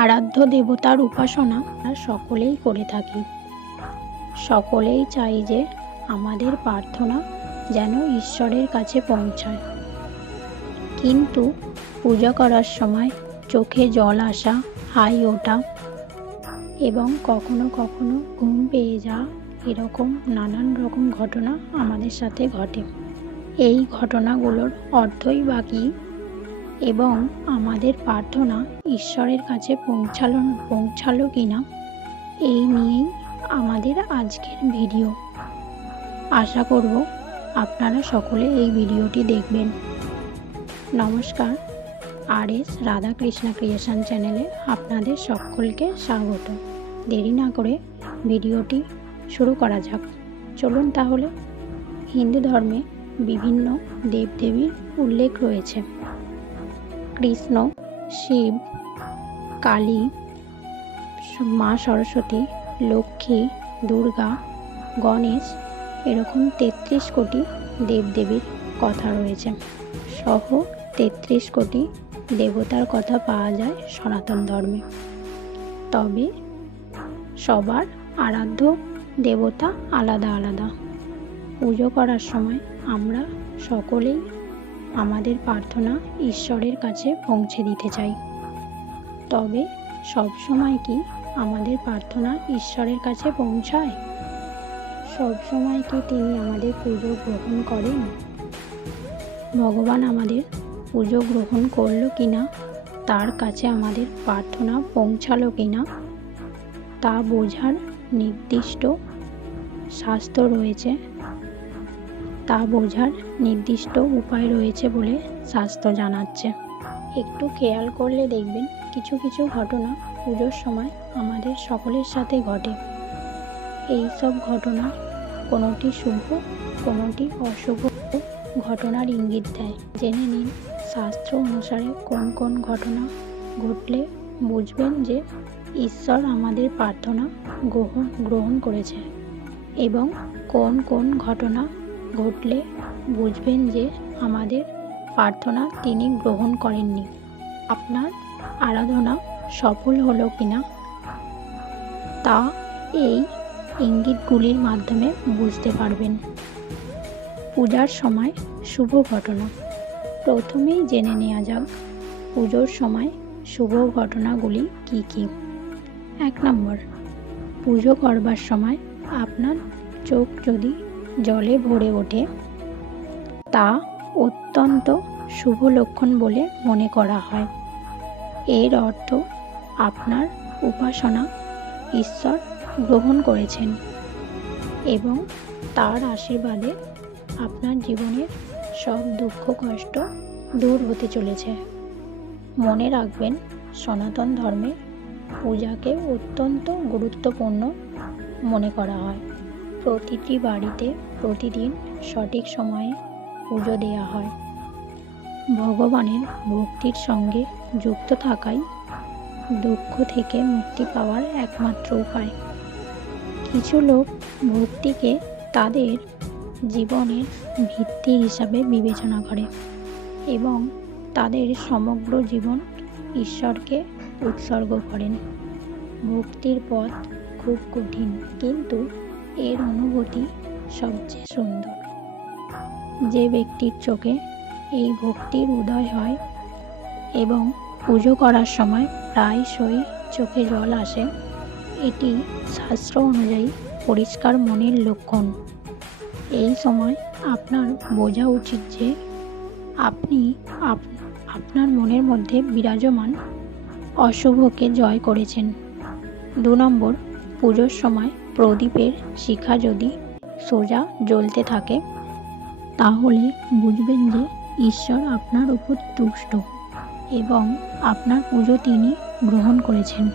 আরাধ্য দেবতার উপাসনা আমরা সকলেই করে থাকি। সকলেই চাই যে আমাদের প্রার্থনা যেন ঈশ্বরের কাছে পৌঁছায়। কিন্তু পূজা করার সময় চোখে জল আসা, হাই ওঠা এবং কখনো কখনো ঘুম পেয়ে যাওয়া এরকম নানান রকম ঘটনা আমাদের সাথে ঘটে। এই ঘটনাগুলোর অর্থই বা কী? এবং আমাদের প্রার্থনা ঈশ্বরের কাছে পৌঁছালো পৌঁছালো কি না এই নিয়েই আমাদের আজকের ভিডিও। আশা করব আপনারা সকলে এই ভিডিওটি দেখবেন। নমস্কার আর এস রাধাকৃষ্ণা ক্রিয়েশন চ্যানেলে আপনাদের সকলকে স্বাগত। দেরি না করে ভিডিওটি শুরু করা যাক। চলুন তাহলে, হিন্দু ধর্মে বিভিন্ন দেবদেবীর উল্লেখ রয়েছে। কৃষ্ণ, শিব, কালী, মা সরস্বতী, লক্ষ্মী, দুর্গা, গণেশ, এরকম তেত্রিশ কোটি দেবদেবীর কথা রয়েছে। সহ তেত্রিশ কোটি দেবতার কথা পাওয়া যায় সনাতন ধর্মে। তবে সবার আরাধ্য দেবতা আলাদা আলাদা। পুজো করার সময় আমরা সকলেই আমাদের প্রার্থনা ঈশ্বরের কাছে পৌঁছে দিতে চাই। তবে সব সময় কি আমাদের প্রার্থনা ঈশ্বরের কাছে পৌঁছায়? সব সময় কি তিনি আমাদের পুজো গ্রহণ করেন? ভগবান আমাদের পুজো গ্রহণ করল কি না তার কাছে আমাদের প্রার্থনা পৌঁছালো কি না তা বোঝার নির্দিষ্ট শাস্ত্র রয়েছে। তা বোঝার নির্দিষ্ট উপায় রয়েছে বলে শাস্ত্র জানাচ্ছে। একটু খেয়াল করলে দেখবেন কিছু কিছু ঘটনা পুজোর সময় আমাদের সকলের সাথে ঘটে। এই সব ঘটনা কোনোটি শুভ, কোনোটি অশুভ ঘটনার ইঙ্গিত দেয়। জেনে নিন শাস্ত্র অনুসারে কোন কোন ঘটনা ঘটলে বুঝবেন যে ঈশ্বর আমাদের প্রার্থনা গ্রহণ গ্রহণ করেছে এবং কোন কোন ঘটনা ঘটলে বুঝবেন যে আমাদের প্রার্থনা তিনি গ্রহণ করেননি। আপনার আরাধনা সফল হলো কিনা তা এই ইঙ্গিতগুলির মাধ্যমে বুঝতে পারবেন। পূজার সময় শুভ ঘটনা। প্রথমেই জেনে নেওয়া যাক পুজোর সময় শুভ ঘটনাগুলি কি কি। এক নম্বর, পুজো করবার সময় আপনার চোখ যদি জলে ভরে ওঠে। তা অত্যন্ত শুভ লক্ষণ বলে মনে করা হয়। এর অর্থ আপনার উপাসনা ঈশ্বর গ্রহণ করেছেন এবং তার আশীর্বাদে আপনার জীবনের সব দুঃখ, কষ্ট দূর হতে চলেছে। মনে রাখবেন, সনাতন ধর্মে পূজাকে অত্যন্ত গুরুত্বপূর্ণ মনে করা হয়। প্রতিটি বাড়িতে প্রতিদিন সঠিক সময়ে পুজো দেওয়া হয়। ভগবানের ভক্তির সঙ্গে যুক্ত থাকাই দুঃখ থেকে মুক্তি পাওয়ার একমাত্র উপায়। কিছু লোক ভক্তিকে তাদের জীবনের ভিত্তি হিসাবে বিবেচনা করে এবং তাদের সমগ্র জীবন ঈশ্বরকে উৎসর্গ করেন। ভক্তির পথ খুব কঠিন, কিন্তু এর অনুভূতি সবচেয়ে সুন্দর। যে ব্যক্তির চোখে এই ভক্তির উদয় হয় এবং পুজো করার সময় প্রায়শই চোখে জল আসে, এটি শাস্ত্র অনুযায়ী পরিষ্কার মনের লক্ষণ। এই সময় আপনার বোঝা উচিত যে আপনি আপনার মনের মধ্যে বিরাজমান অশুভকে জয় করেছেন। দু নম্বর, পুজোর সময় প্রদীপের শিখা যদি সোজা জ্বলতে থাকে, তাহলে বুঝবেন যে ঈশ্বর আপনার উপর তুষ্ট এবং আপনার পুজো তিনি গ্রহণ করেছেন।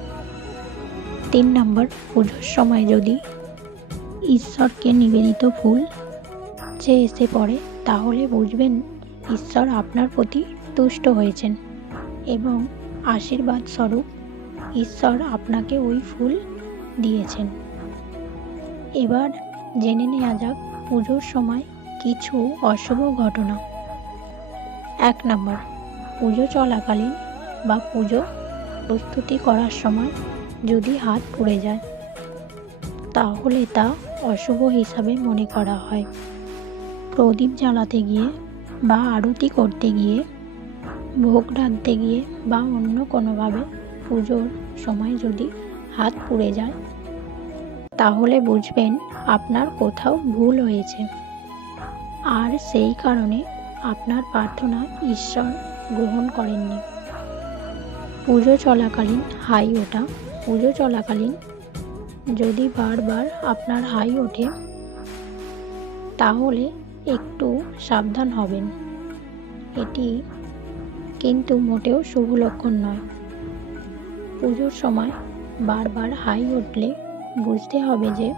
তিন নম্বর, পুজোর সময় যদি ঈশ্বরকে নিবেদিত ফুল চেয়ে এসে পড়ে, তাহলে বুঝবেন ঈশ্বর আপনার প্রতি তুষ্ট হয়েছেন এবং আশীর্বাদ স্বরূপ ঈশ্বর আপনাকে ওই ফুল দিয়েছেন। এবার জেনে নেওয়া যাক পুজোর সময় কিছু অশুভ ঘটনা। এক নম্বর, পুজো চলাকালীন বা পুজো প্রস্তুতি করার সময় যদি হাত পুড়ে যায়, তাহলে তা অশুভ হিসাবে মনে করা হয়। প্রদীপ জ্বালাতে গিয়ে বা আরতি করতে গিয়ে, ভোগ রাঁধতে গিয়ে বা অন্য কোনোভাবে পুজোর সময় যদি হাত পুড়ে যায় তাহলে বুঝবেন আপনার কোথাও ভুল হয়েছে। আর সেই কারণে আপনার প্রার্থনা ঈশ্বর গ্রহণ করেননি। পুজো চলাকালীন হাই ওঠা, পুজো চলাকালীন যদি বারবার আপনার হাই ওঠে, তাহলে একটু সাবধান হবেন। এটি কিন্তু মোটেও শুভ লক্ষণ নয়। পুজোর সময় বারবার হাই উঠলে বুঝতে হবে যে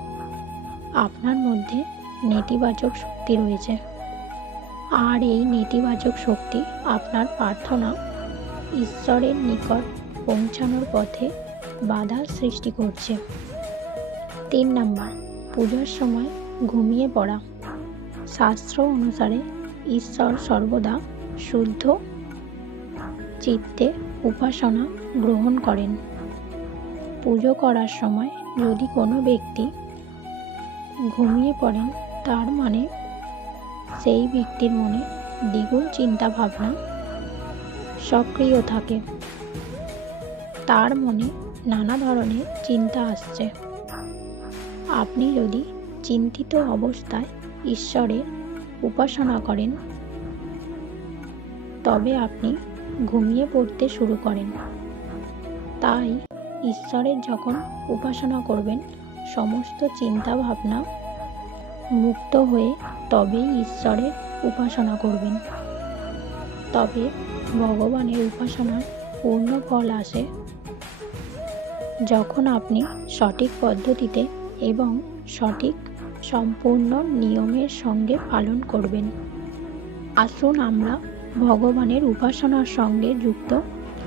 আপনার মধ্যে নেতিবাচক শক্তি রয়েছে। আর এই নেতিবাচক শক্তি আপনার প্রার্থনা ঈশ্বরের নিকট পৌঁছানোর পথে বাধা সৃষ্টি করছে। তিন নাম্বার, পুজোর সময় ঘুমিয়ে পড়া। শাস্ত্র অনুসারে ঈশ্বর সর্বদা শুদ্ধ চিত্তে উপাসনা গ্রহণ করেন। পুজো করার সময় যদি কোনো ব্যক্তি ঘুমিয়ে পড়েন, তার মানে সেই ব্যক্তির মনে দ্বিগুণ চিন্তা ভাবনা সক্রিয় থাকে। তার মনে নানা ধরনের চিন্তা আসছে। আপনি যদি চিন্তিত অবস্থায় ঈশ্বরের উপাসনা করেন, তবে আপনি ঘুমিয়ে পড়তে শুরু করেন। তাই ঈশ্বরের যখন উপাসনা করবেন, সমস্ত চিন্তা ভাবনা মুক্ত হয়ে তবেই ঈশ্বরের উপাসনা করবেন। তবে ভগবানের উপাসনার পূর্ণ ফল আসে যখন আপনি সঠিক পদ্ধতিতে এবং সঠিক সম্পূর্ণ নিয়মের সঙ্গে পালন করবেন। আসুন আমরা ভগবানের উপাসনার সঙ্গে যুক্ত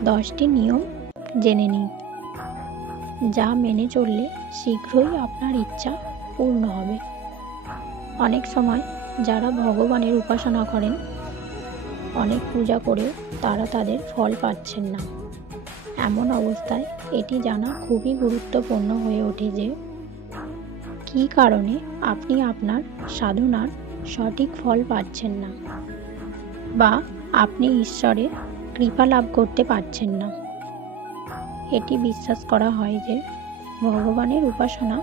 দশটি নিয়ম জেনে নিই। যা মেনে চললে শীঘ্রই আপনার ইচ্ছা পূর্ণ হবে। অনেক সময় যারা ভগবানের উপাসনা করেন, অনেক পূজা করেও তারা তাদের ফল পাচ্ছেন না। এমন অবস্থায় এটি জানা খুবই গুরুত্বপূর্ণ হয়ে ওঠে যে, কী কারণে আপনি আপনার সাধনার সঠিক ফল পাচ্ছেন না, বা আপনি ঈশ্বরের কৃপা লাভ করতে পারছেন না। এটি বিশ্বাস করা হয় যে ভগবানের উপাসনা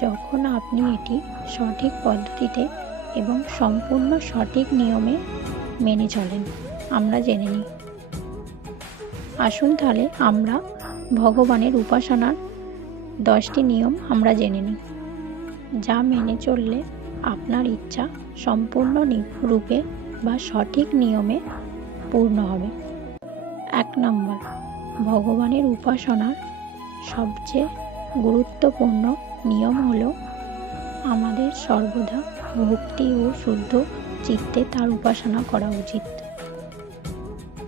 যখন আপনি এটি সঠিক পদ্ধতিতে এবং সম্পূর্ণ সঠিক নিয়মে মেনে চলেন। আমরা জেনে নিই। আসুন তাহলে আমরা ভগবানের উপাসনার দশটি নিয়ম আমরা জেনে নিই। যা মেনে চললে আপনার ইচ্ছা সম্পূর্ণ রূপে বা সঠিক নিয়মে পূর্ণ হবে। এক নম্বর ভগবানের উপাসনার সবচেয়ে গুরুত্বপূর্ণ নিয়ম হলো আমাদের সর্বদা ভক্তি ও শুদ্ধ চিত্তে তার উপাসনা করা উচিত।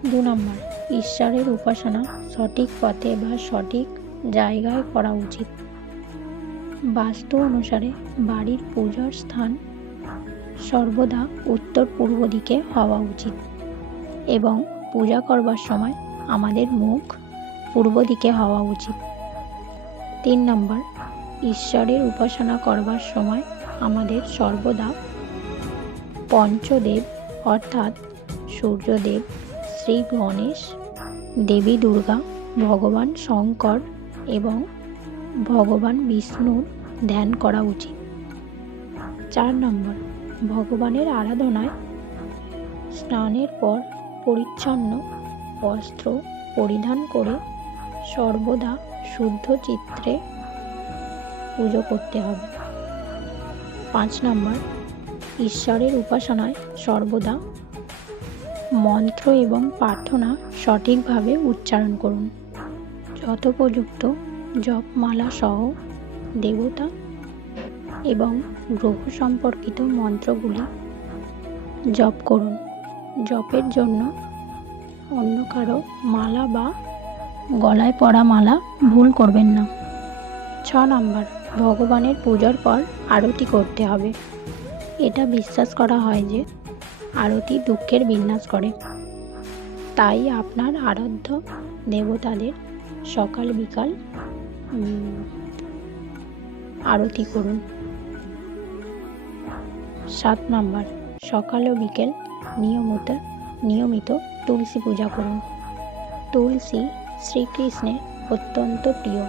দু নম্বর, ঈশ্বরের উপাসনা সঠিক পথে বা সঠিক জায়গায় করা উচিত। বাস্তু অনুসারে বাড়ির পূজার স্থান সর্বদা উত্তর পূর্ব দিকে হওয়া উচিত এবং পূজা করবার সময় আমাদের মুখ পূর্ব দিকে হওয়া উচিত। তিন নম্বর, ঈশ্বরের উপাসনা করবার সময় আমাদের সর্বদা পঞ্চদেব অর্থাৎ সূর্যদেব, শ্রী গণেশ, দেবী দুর্গা, ভগবান শঙ্কর এবং ভগবান বিষ্ণুর ধ্যান করা উচিত। চার নম্বর, ভগবানের আরাধনায় স্নানের পর পরিচ্ছন্ন বস্ত্র পরিধান করে সর্বদা শুদ্ধ চিত্রে পুজো করতে হবে। পাঁচ নম্বর, ঈশ্বরের উপাসনায় সর্বদা মন্ত্র এবং প্রার্থনা সঠিকভাবে উচ্চারণ করুন। যথোপযুক্ত জপমালা সহ দেবতা এবং গ্রহ সম্পর্কিত মন্ত্রগুলি জপ করুন। জপের জন্য অন্য কারও মালা বা গলায় পরা মালা ভুল করবেন না। ছ নম্বর, ভগবানের পুজোর পর আরতি করতে হবে। এটা বিশ্বাস করা হয় যে আরতি দুঃখের বিন্যাস করে। তাই আপনার আরাধ্য দেবতাদের সকাল বিকাল আরতি করুন। সাত নম্বর, সকাল ও বিকেল নিয়মিত নিয়মিত তুলসী পূজা করুন। তুলসী শ্রীকৃষ্ণের অত্যন্ত প্রিয়।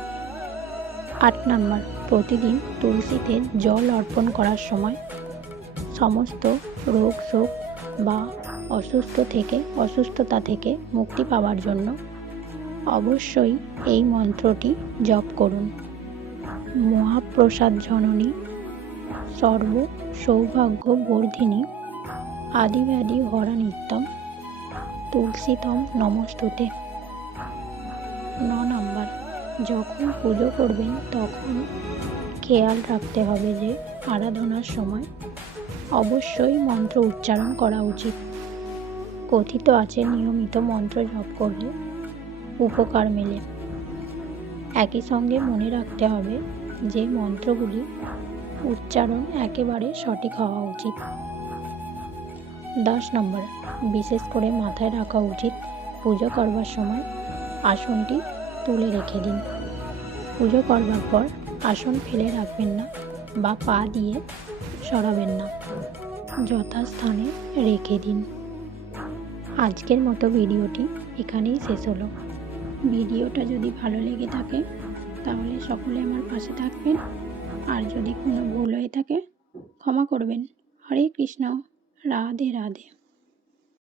আট নম্বর, প্রতিদিন তুলসীতে জল অর্পণ করার সময় সমস্ত রোগ শোক বা অসুস্থ থেকে, অসুস্থতা থেকে মুক্তি পাওয়ার জন্য অবশ্যই এই মন্ত্রটি জপ করুন। মহাপ্রসাদ জননী সর্ব সৌভাগ্য বর্ধিনী আদিব্যাধি হরা নিত্যম তুলসীতম নমস্তুতে। ন নম্বর, যখন পুজো করবেন তখন খেয়াল রাখতে হবে যে আরাধনার সময় অবশ্যই মন্ত্র উচ্চারণ করা উচিত। কথিত আছে নিয়মিত মন্ত্র জপ করলে উপকার মেলে। একই সঙ্গে মনে রাখতে হবে যে মন্ত্রগুলি উচ্চারণ একেবারে সঠিক হওয়া উচিত। দশ নম্বর। বিশেষ করে মাথায় রাখা উচিত পুজো করবার সময় আসনটি তুলে রেখে দিন। পুজো করবার পর আসন ফেলে রাখবেন না বা পা দিয়ে সরাবেন না। যথাস্থানে রেখে দিন। আজকের মতো ভিডিওটি এখানেই শেষ হলো। ভিডিওটা যদি ভালো লেগে থাকে, তাহলে সকলে আমার পাশে থাকবেন। আর যদি কোনো ভুল হয়ে থাকে, ক্ষমা করবেন। হরে কৃষ্ণ। राधे राधे।